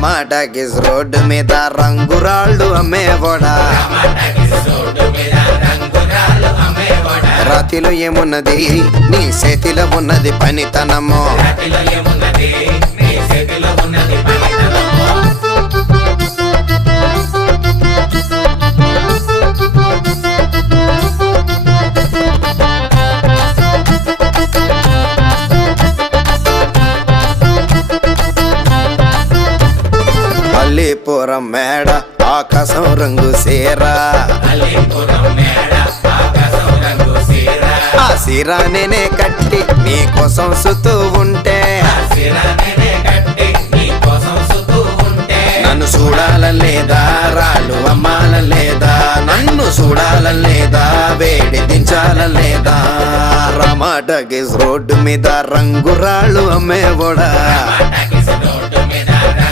టమాటాకిస్ road మీద రంగురాళ్ళు అమ్మేవాడా రాతిలో ఏమున్నది నీ చేతిలో ఉన్నది పనితనము అల్లీపురం మేడ ఆకాశం రంగు సీరా ఆ సీరా నేనే కట్టి నీ కోసం సుతూ ఉంటే నన్ను చూడాలలేదా రాళ్ళు అమ్మాలలేదా నన్ను చూడాలలేదా వేడి దించాలలేదా టమాటాకిస్ రోడ్డు మీద రంగురాళ్ళు అమ్మేవాడా